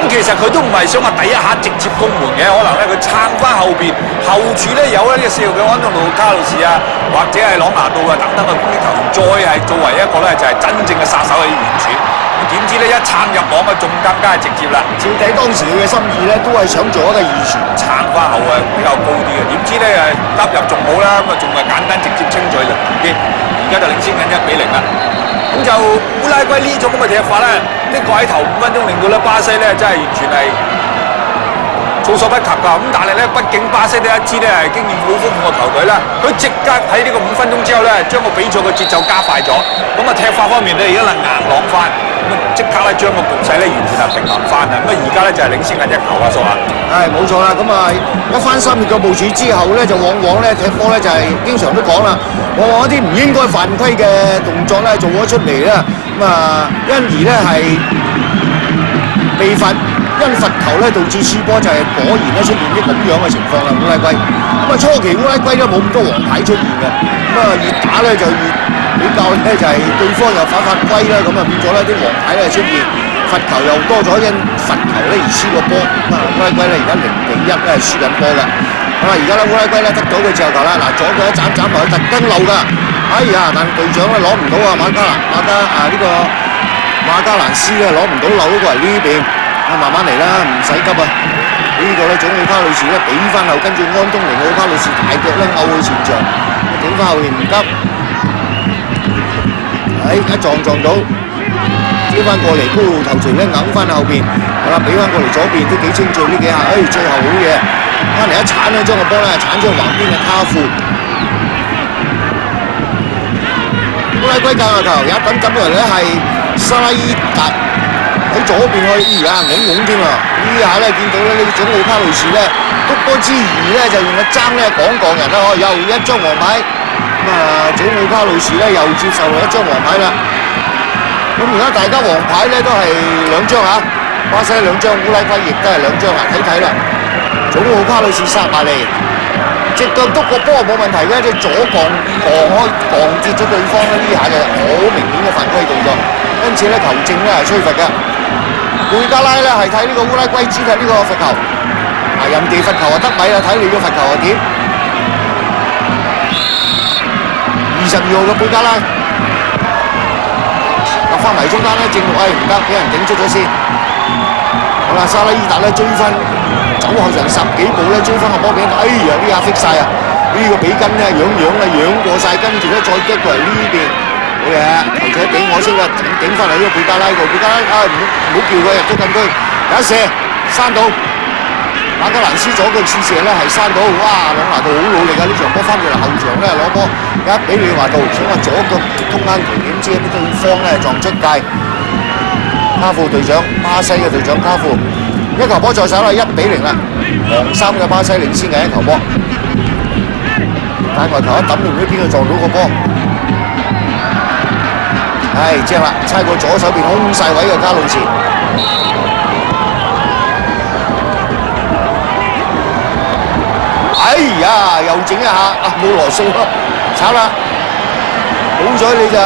咁其實佢都唔係想話第一下直接攻門嘅，可能咧佢撐翻後邊，後柱咧有呢個4號嘅安東路卡路士啊，或者係朗拿度啊等等嘅攻擊球員，再係作為一個咧就係真正嘅殺手去完全。點知咧一撐入網啊，仲更加係直接啦！照睇當時佢嘅心意咧，都係想做一個二傳，撐翻後啊比較高啲嘅。點知咧誒入仲好啦，咁啊仲係簡單直接清脆啦啲。而家就領先緊1-0啦。咁就烏拉圭呢種咁嘅踢法咧，的確喺頭5分鐘令到咧巴西咧真係完全係措手不及㗎。咁但係咧，畢竟巴西呢一支咧係經驗好豐富嘅球隊啦，佢即刻喺呢個5分鐘之後咧，將個比賽嘅節奏加快咗。咁啊踢法方面咧，而家能硬朗翻。即刻咧將個局勢咧完全係平衡翻啊！咁啊而家咧就係領先緊1球啊，蘇啊！係冇錯啦，咁啊一番心血嘅部署之後咧，就往往咧踢波咧就係經常都講啦，往往一啲唔應該犯規嘅動作咧做咗出嚟啦，咁啊因而咧係被罰，因罰球咧導致輸波，就係果然咧出現啲咁樣嘅情況啦，烏拉圭。咁啊初期烏拉圭都冇咁多黃牌出現嘅，咁啊越打咧就越比較咧就係對方又犯規啦，咁啊變咗咧啲黃牌咧出現，罰球又多咗，因罰球咧而輸個波。咁啊烏拉圭咧而家0-1咧係輸緊波嘅。好啦，而家咧烏拉圭咧得到佢自由球啦，嗱左腳一斬落去特登漏㗎，哎呀！但隊長咧攞唔到啊，馬加蘭斯咧攞唔到漏咗過嚟呢邊，啊慢慢嚟啦，唔使急啊。呢個咧總奧卡路士咧俾翻後，跟住安東尼奧卡路士大腳咧勾去前場，頂翻後邊唔急。一撞到，接翻過嚟，高路頭錘咧硬翻後邊，好啦，俾翻過嚟左邊都幾清脆呢幾下，最後好嘢，翻嚟一鏟咧，將個波咧鏟咗橫邊嘅卡庫，烏拉圭界外球，有一等過嚟咧係沙拉伊達喺左邊去，拱添啊！呢下咧見到咧呢種奧卡路士咧篤波之餘咧就用個爭咧講人啦，又一張黃牌。咁啊，祖奧卡路士咧又接受一張黃牌啦。咁而家大家黃牌咧都係2張啊，巴西2張，烏拉圭亦都係2張啊，睇啦。祖奧卡路士殺埋嚟，隻腳篤個波冇問題嘅，即係左槓跌咗對方咧，呢下就好明顯嘅犯規動作，因此咧球證咧係吹罰嘅。貝加拉咧係睇呢個烏拉圭主踢呢個罰球，人哋罰球就得米啦，睇你嘅罰球係點。22號嘅貝加拉入翻埋中間咧，正路唔得，俾人頂出咗先。好啦，沙拉伊達咧追翻，走後成10幾步咧追翻個波俾人，呢下 fix 晒啊！呢個比根咧仰過晒，跟住咧再擊過嚟呢邊，好嘢！球仔俾我先啦，頂翻嚟呢個貝加拉度，貝加拉唔好叫佢入咗禁區，有一射閂到。馬加蘭斯左腳試射咧係閂到，哇！朗拿度好努力啊！呢場波翻到嚟後場咧攞波，一俾李華道想話左腳通啱球，點知啲對方咧撞出界。卡庫隊長，巴西嘅隊長卡庫，一球波在手啦，1-0啦，黃衫嘅巴西領先嘅一球波。界外球一抌唔知邊個撞到個波，正啦，差過左手邊空晒位嘅卡路士。又整一下冇羅素咯，慘啦！好彩你就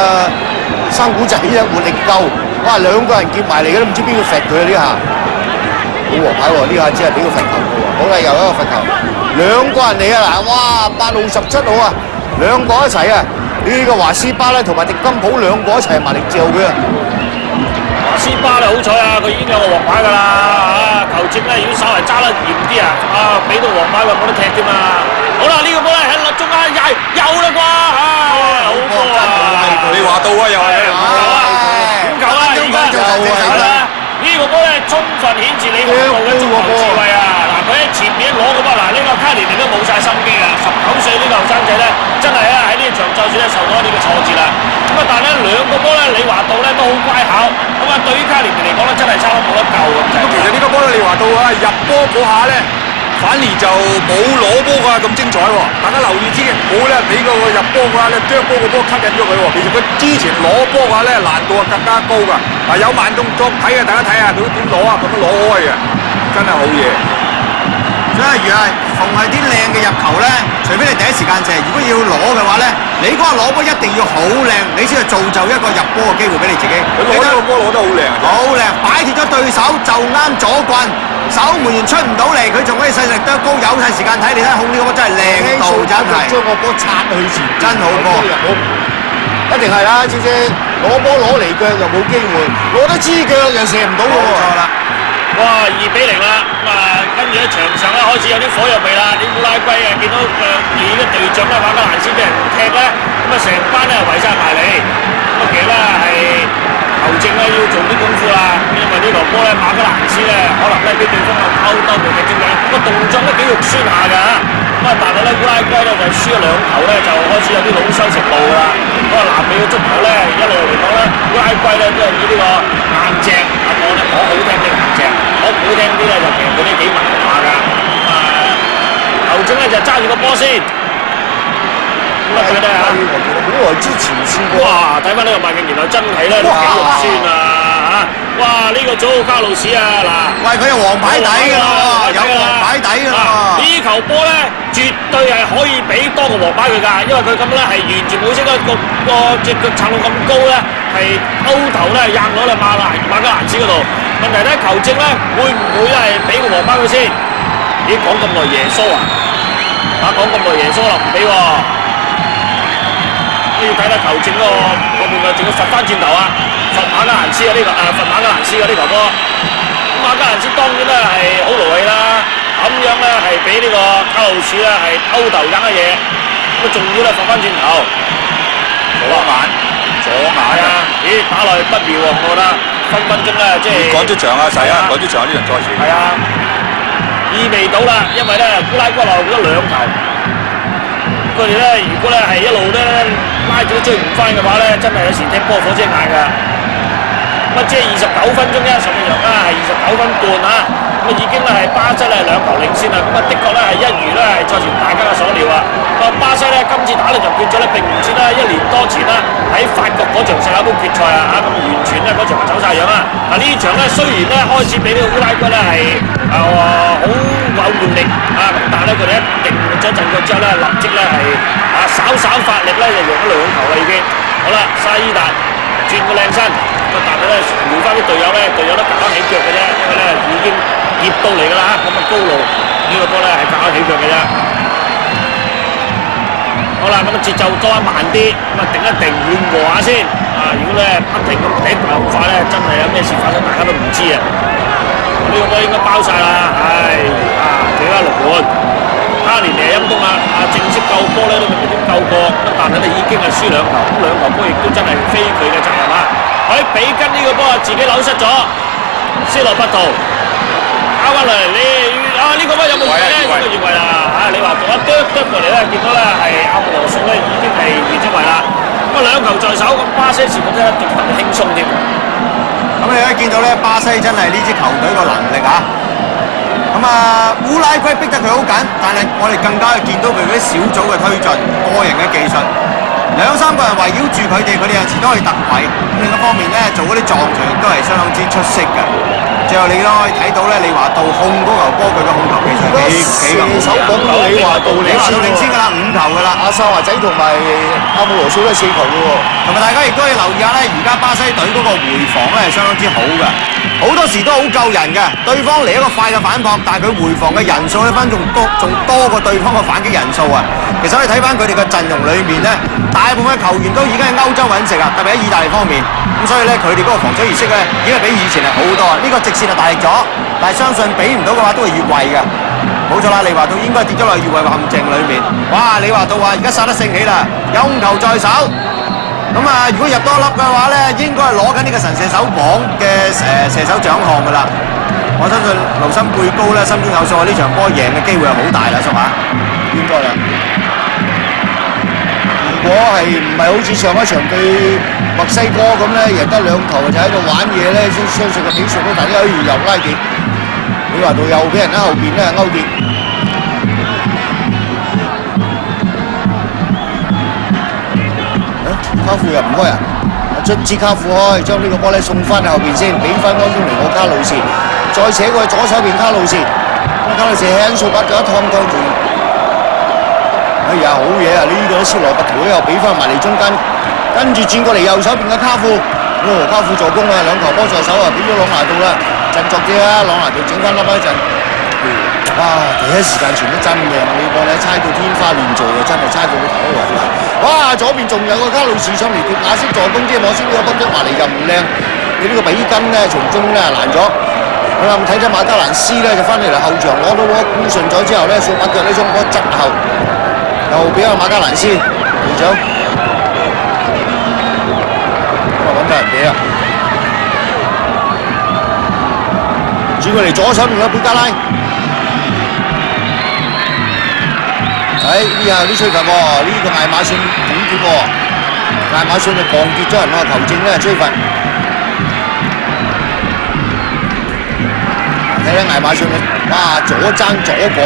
生古仔啦，活力夠，哇！2個人夾埋嚟嘅都唔知邊個揈佢啊！呢下冇黃牌喎，呢下只係俾個罰球嘅喎。好啦，又一個罰球，2個人嚟啊！嗱，哇，8號17號啊，2個一齊啊！呢個華斯巴咧同埋迪金普2個一齊埋嚟嚼佢啊！華斯巴咧好彩啊，佢已經有個黃牌㗎啦，球證咧如果稍為揸得嚴啲俾到黃牌喎，冇得踢添嘛！好啦，呢個波咧喺中間有啦啩，好波啊！你話到啊，又係點球啊？而家就係啦，呢個波咧充分顯示你個嘅足球智慧啊！嗱，佢喺前面攞個波，嗱呢個卡連尼都冇晒心機啊！19歲呢個後生仔咧，真係喺呢場賽事咧受到一啲嘅挫折啦。咁但係咧2個波咧，李華道咧都好乖巧，咁對於卡連尼嚟講咧，真係差唔多冇得救咁。其實呢個波咧，李華道入波嗰下咧，反而就冇攞波㗎咁精彩喎！大家留意之前冇咧俾個入波嘅話咧，將波個波吸引咗佢喎。其實佢之前攞波嘅話咧，難度更加高㗎。有慢動作睇嘅，大家睇下佢點攞啊，咁樣攞開嘅，真係好嘢。所以如係逢係啲靚嘅入球咧，除非你第一時間射，如果要攞嘅話咧，你嗰個攞波一定要好靚，你先係造就一個入波嘅機會俾你自己。佢攞呢個波攞得好靚啊！好靚，擺脱咗對手就啱左棍，守門員出唔到嚟，佢仲可以細力得高，有晒時間睇，你睇控呢個波真係靚到真係，將個波擦去前，真好波。一定係啦，姐姐攞波攞嚟腳就冇機會，攞得支腳又射唔到喎。冇錯啦。哇！2-0啦，咁啊，跟住喺場上咧開始有啲火藥味啦，啲烏拉圭啊見到現嘅隊長咧馬格蘭斯俾人踢咧，咁啊成班咧圍晒埋嚟，咁啊其實咧係球證咧要做啲功夫啦，因為呢球波咧馬格蘭斯咧可能咧俾對方啊偷兜佢嘅精嘅，個動作都幾肉酸下㗎，咁啊但係咧烏拉圭咧就輸咗2球咧就開始有啲老羞成怒㗎啦，咁啊南美嘅足球咧一路嚟講咧烏拉圭咧都係以呢個硬淨啊講得講好聽啲硬淨。講唔好聽啲咧，就其實佢哋幾文化㗎。咁啊，球證咧就揸住個波先。咁啊，睇睇下。好耐之前試過。哇！睇翻呢個麥敬賢真係咧都幾肉酸啊嚇！哇！呢個祖奧卡路士啊嗱，喂佢有黃牌底㗎啦，有黃牌底㗎啦。呢球波咧絕對係可以俾多個黃牌佢㗎，因為佢咁咧係完全冇識得個隻腳撐到咁高咧，係勾頭咧掟咗嚟馬格蘭斯嗰度。問題咧，球證咧會唔會係俾個黃牌佢先？咦，講咁耐耶穌啊！講咁耐耶穌啦，唔俾喎。都要睇睇球證嗰邊嘅，仲要罰翻轉頭啊！罰馬格蘭斯嘅呢個罰馬格蘭斯嘅呢球波。咁馬格蘭斯當然咧係好勞氣啦，咁樣咧係俾呢個卡路士咧係勾頭掟嘅嘢，咁啊仲要咧罰翻轉頭。左眼啊！咦，打落去不妙喎，我覺得。分鐘咧，即係趕咗場啊！係啊，趕咗場呢場賽事。係啊，意味到啦，因為咧烏拉圭落咗2球，佢哋咧如果咧係一路咧拉住都追唔翻嘅話咧，真係有時踢波火遮眼㗎。咁啊，即係29分鐘啫，實際上啦係29分半啊，咁啊已經咧係巴西咧2球領先啦。咁啊，的確咧係一如咧係賽前大家嘅所料啊。咁啊，巴西咧今次打呢場決賽咧並唔似啦1年多前啦喺法國嗰場世界盃決賽啊嚇，咁完全咧嗰場係走晒樣啦。嗱呢場咧雖然咧開始俾呢個烏拉圭咧係好有活力啊，咁但係咧佢哋一定咗陣腳之後咧，立即咧係稍發力咧就贏咗2球啦已經。好啦，沙伊達轉個靚身，咁但係咧換翻啲隊友咧，隊友都夾硬起腳嘅啫，因為咧已經醃到嚟㗎啦嚇，咁啊高路呢個波咧係夾硬起腳嘅啫。好啦，咁節奏多慢啲，咁啊定一定緩和下先。啊，如果咧不停咁踢咁快咧，真係有咩事發生，大家都唔知啊。呢個波應該包晒啦，唉其他6換，哈連尼係陰公啦，正式救波咧都未必點救過，咁但係咧已經係輸2球，咁2球波亦都真係非佢嘅責任啊。喺比根呢個波啊自己扭失咗，斯洛不圖打翻嚟，你呢個波有冇越位咧？應該越位啦嚇！你話做一啄過嚟咧，見到咧係阿姆羅素咧已經係越咗位啦。咁啊2球在手，咁巴西似乎真係特別輕鬆添。咁你而家見到咧，巴西真係呢支球隊個能力啊！咁啊，烏拉圭逼得佢好緊，但係我哋更加係見到佢嗰啲小組嘅推進、個人嘅技術，2-3個人圍繞住佢哋有時都可以突圍。咁另一方面咧，做嗰啲撞牆亦都係相當之出色嘅。最後你都可以睇到咧，利華道控嗰球波，佢嘅控球技術幾咁手講到利華道領先㗎啦，5球㗎啦。阿沙華仔同埋阿姆羅素都係4球嘅喎。同埋大家亦都要留意下咧，而家巴西隊嗰個回防咧係相當之好嘅，好多時都好救人嘅。對方嚟一個快嘅反撲，但係佢回防嘅人數咧仲多過對方嘅反擊人數啊！其實你睇翻佢哋嘅陣容裏面咧，大部分嘅球員都已經係歐洲揾食啊，特別喺意大利方面。咁所以咧，佢哋嗰個防守意識咧已經係比以前係好多啊！呢個直線係大力咗，但係相信比唔到嘅話都係越位嘅。冇錯啦，利華道應該跌咗落去越位陷阱裏面。哇！利華道話而家殺得盛起啦，有5球在手。咁啊，如果入多粒嘅話咧，應該係攞緊呢個神射手榜嘅射手獎項㗎啦。我相信盧森貝高咧心中有數，呢場波贏嘅機會係好大啦，叔啊，應該啦。如果係唔係好似上一場對墨西哥咁咧，贏得2球就喺度玩嘢咧，相信個比數都大啲，可以又拉跌。你話到又俾人喺後邊咧勾跌。卡富又唔開啊！卒之卡富開，將呢個波咧送翻後邊先，俾翻安東尼奧卡路士，再扯過去左手邊卡路士。卡路士輕掃把腳一拖住。哎呀，好嘢啊！呢個斯羅拔圖又俾翻埋嚟中間，跟住轉過嚟右手邊嘅卡富，卡富助攻啊，兩球波在手啊，俾咗朗拿度啦，振作啲啊，朗拿度整翻粒一陣。哇！第一時間傳得真靚，呢個咧猜到天花亂墜啊，真係猜到你頭都暈啦！哇！左邊仲有個卡路士上嚟奪亞式助攻啫，我先呢個分咗埋嚟就唔靚，你呢個比根咧從中咧難咗。好啦，咁睇睇馬加蘭斯咧就翻嚟後場攞到波沽順咗之後咧，掃把腳呢種波側後。又俾阿馬加蘭斯隊長，咁啊揾到人哋啊！轉過嚟左手邊嘅貝加拉，呢下有啲吹罰喎，呢個艾馬遜點跌喎？艾馬遜就撞跌咗人喎，球證咧吹罰。睇睇艾馬遜哇左爭左過。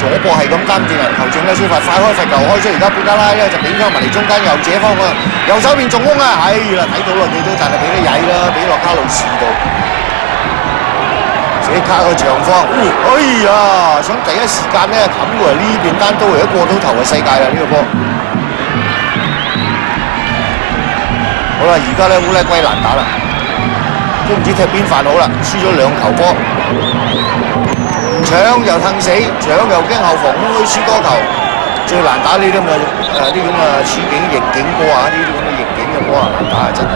左波係咁監住人球證咧，先快開罰球開出，而家貝加拉咧就俾翻埋嚟中間右者方向，右手邊中攻啊！哎呀，睇到啦，佢都但係俾得曳啦，俾落卡路士度，即刻個長方，哎呀，想第一時間咧冚過嚟呢邊單刀，而家過到頭嘅世界啦呢個波。好啦，而家咧烏拉圭難打啦，都唔知踢邊飯好啦，輸咗2球波。搶又騰死，搶又驚後防空虛輸多球，最難打呢啲咁嘅啲咁嘅處境逆境波啊！呢啲咁嘅逆境嘅波啊，難打啊真係。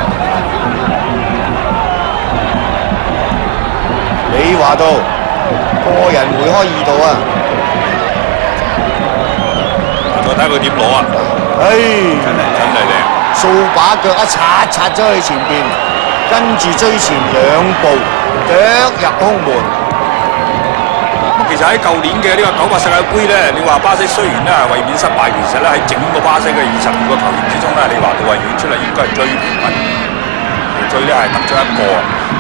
李華道個人梅開2度啊！再睇佢點攞啊！真係靚，掃把腳一擦咗去前邊，跟住追前2步，腳入空門。其實喺舊年嘅呢個98世界盃咧，你話巴西雖然咧係衛冕失敗，其實咧喺整個巴西嘅22個球員之中咧，你話到係演出嚟應該係最平均，最咧係得咗1個。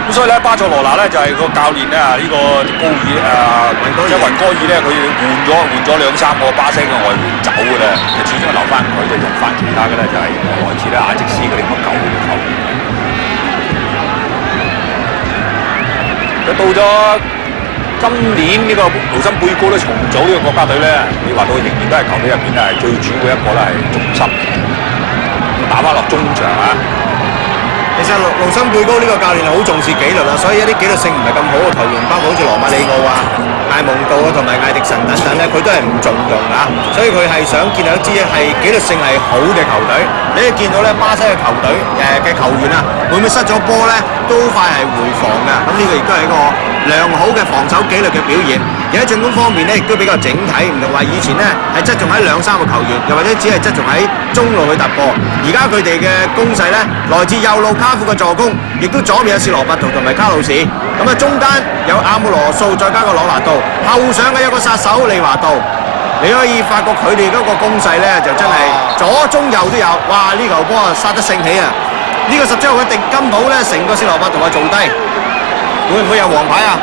咁所以咧，巴塞羅那咧就係個教練咧呢個高爾即係雲哥爾咧，佢換咗2-3個巴西嘅外援走嘅咧，就始終係留翻佢，就用翻其他嘅咧就係來自咧亞積斯嗰啲咁舊嘅球員。佢到咗今年呢個盧森貝高咧重組呢個國家隊咧，你話到仍然都係球隊入邊咧係最主要一個咧係重心，打翻落中場啊！其實盧森貝高呢個教練係好重視紀律啦，所以一啲紀律性唔係咁好嘅球員，包括好似羅馬里奧啊、艾蒙道啊同埋艾迪臣等等咧，佢都係唔重用㗎，所以佢係想建立一支係紀律性係好嘅球隊。你一見到咧巴西嘅球隊嘅球員啊，會唔會失咗波咧都快係回防㗎？咁呢個亦都係一個良好嘅防守紀律嘅表現。而喺進攻方面咧，亦都比較整體，唔同話以前咧係側重喺2-3個球員，又或者只係側重喺中路去突破。而家佢哋嘅攻勢咧，來自右路卡富嘅助攻，亦都左邊有斯羅拔圖同埋卡路士。咁啊，中間有阿姆羅素，再加個朗拿度，後上嘅有個殺手利華道。你可以發覺佢哋嗰個攻勢咧，就真係左中右都有。哇！呢球波啊，殺得盛起啊！呢個17號嘅迪金寶咧，成個斯羅拔圖啊做低，會唔會有黃牌啊？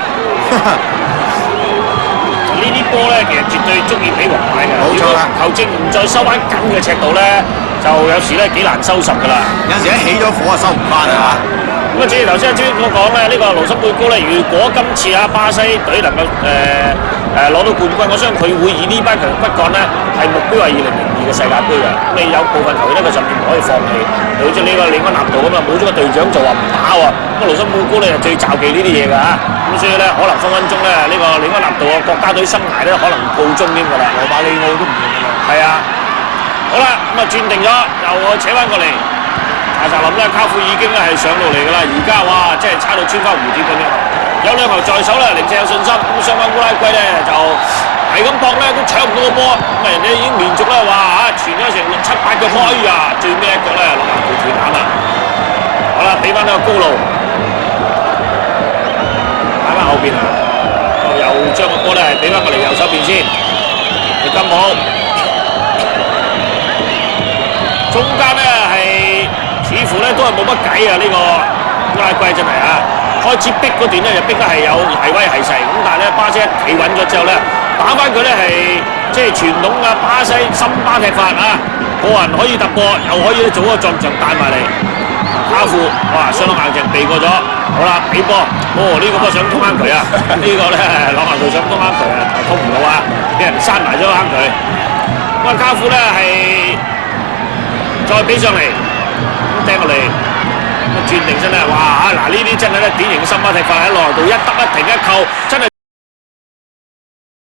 呢啲波咧，其實絕對足以俾黃牌嘅。冇錯啦，球證唔再收翻緊嘅尺度咧，就有時咧幾難收拾㗎啦。有時一起咗火啊，收唔翻啊！咁啊，正如頭先阿朱所講咧，呢個盧森貝高咧，如果今次啊巴西隊能夠攞到冠軍，我相信佢會以呢班強骨幹咧係目標係2002嘅世界盃嘅。咁你有部分球員咧，佢甚至唔可以放棄，好似呢個李安納度咁啊，冇咗個隊長就話唔打喎。咁盧森貝高咧就最罩忌呢啲嘢㗎嚇。咁所以咧，可能分鐘咧呢個李安納度嘅國家隊生涯咧可能告終添㗎啦。羅馬里奧都唔用㗎啦。係啊，好啦，咁啊轉定咗，又扯翻過嚟。阿澤林咧，卡富已經咧係上到嚟㗎啦，而家哇，即係差到穿花蝴蝶咁樣，有2球在手啦，零舍有信心。咁相反烏拉圭咧就係咁搏咧，都搶唔到個波，咁啊人哋已經連續咧話傳咗成6-7-8個波，哎呀，最尾一腳咧攞埋條斷纜啦。好啦，俾翻呢個高路，擺翻後邊啊，又將個波咧俾翻過嚟右手邊先，迪金寶，中間咧係。似乎咧都係冇乜計啊！呢個烏拉圭真係啊，開始逼嗰段咧就逼得係有係威係勢，咁但係咧巴西一企穩咗之後咧，打翻佢咧係即係傳統嘅巴西森巴踢法啊，個人可以突破，又可以做一個撞牆帶埋嚟，卡富，哇，相當硬淨避過咗。好啦，俾波，呢個波想通坑渠啊！呢個咧朗拿度想通坑渠啊，通唔到啊，俾人閂埋咗坑渠。咁啊，卡富咧係再俾上嚟，掟落嚟。轉定真係，哇！嗱呢啲真係咧典型森巴踢法喺內度一得一停一扣，真係